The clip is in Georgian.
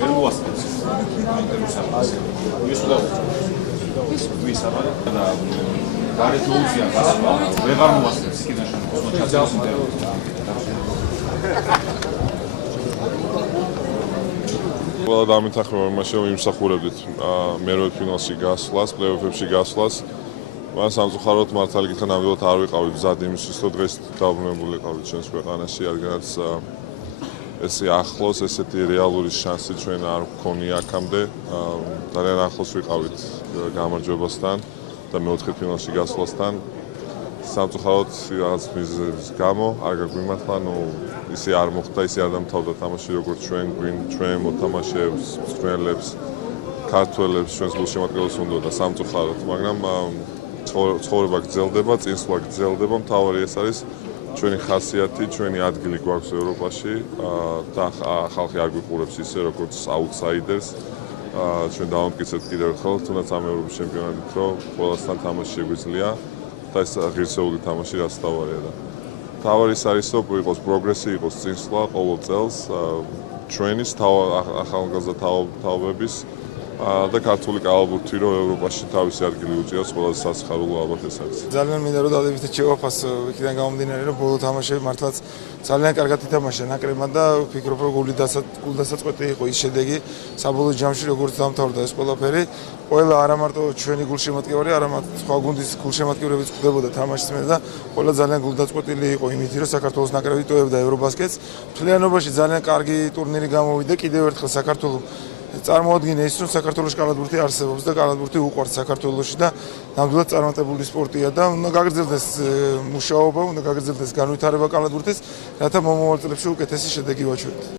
ვერ მოასწრებს ინტერვიუს ის უნდა ვის აბა და გარეთ უზია გასვლა ვეღარ მოასწრებს იქიდან შემოწმოთ ჩაწეროს ინტერვიუს ყველა დამეთანხმება იმაში რომ იმსახურებდით მერვე ფინალში გასვლას, პლეიოფებში გასვლას. მან სამწუხაროდ მართალი გითხრა ნამდვილად არ ვიყავით მზად იმისთვის, რომ დღეს დაბრუნებული ვიყავით ჩვენს ქვეყანაში, რადგანაც ესე ახლოს, ესეთი რეალური შანსი ჩვენ არ გქონია აქამდე. ძალიან ახლოს ვიყავით გამარჯვებასთან და მეოთხე ფინალში გასვლასთან. სამწუხაროდ რაღაც მიზეზის გამო არ გაგვიმართლა, ისე არ მოხდა, ისე არ დამთავრდა თამაში როგორც ჩვენ მოთამაშეებს, მწვრთნელებს, ქართველებს, ჩვენს გულშემატკივრებს უნდა სამწუხაროდ, მაგრამ ცხოვრება გრძელდება, წინსვლა გრძელდება, მთავარი ეს არის ჩვენი ხასიათი, ჩვენი ადგილი გვაქვს ევროპაში და ხალხი არ გვიყურებს ისე როგორც აუტსაიდერს. ჩვენ დავამტკიცებთ კიდევ ერთხელ, თუნდაც ამ ევროპის ჩემპიონატით, რომ ყველასთან თამაში შეგვიძლია და ეს ღირსეული თამაში რაც თავარია და თავარი ის არის, რომ იყოს პროგრესი, იყოს წინსვლა ყოველ წელს ჩვენის ახალგაზრდა თაობების და ქართული კალათბურთი რომ ევროპაში თავისი ადგილი უჭიავს ყველაზე სასიხარულო ალბათ ეს არის. ძალიან მინდა რომ დავდებითი ჩევაფას იქიდან გამომდინარე რომ ბოლო თამაშები მართლაც ძალიან კარგად ითამაშა ნაკრებმა და ვფიქრობ რომ გულდასაწყვეტი იყო ის შედეგი საბოლოო ჯამში როგორც დამთავრდა ეს ყველაფერი. ყველა არა მარტო ჩვენი გულშემატკივარი, არამედ სხვა გუნდის გულშემატკივრებიც ხვდებოდა თამაშის მე და ყველა ძალიან გულდაწყვეტილი იყო იმით რომ საქართველოს ნაკრები ტოვებდა ევრობასკეტს. მთლიანობაში ძალიან კარგი ტურნირი გამოვიდა კიდევ ერთხელ საქართველოს წარმოადგინა ის რომ საქართველოს კალათბურთი არსებობს და კალათბურთი უყვართ საქართველოში და ნამდვილად წარმატებული სპორტია და უნდა გაგრძელდეს მუშაობა, უნდა გაგრძელდეს განვითარება კალათბურთის, რათა მომავალ წლებში უკეთესი შედეგი ვაჩვენოთ.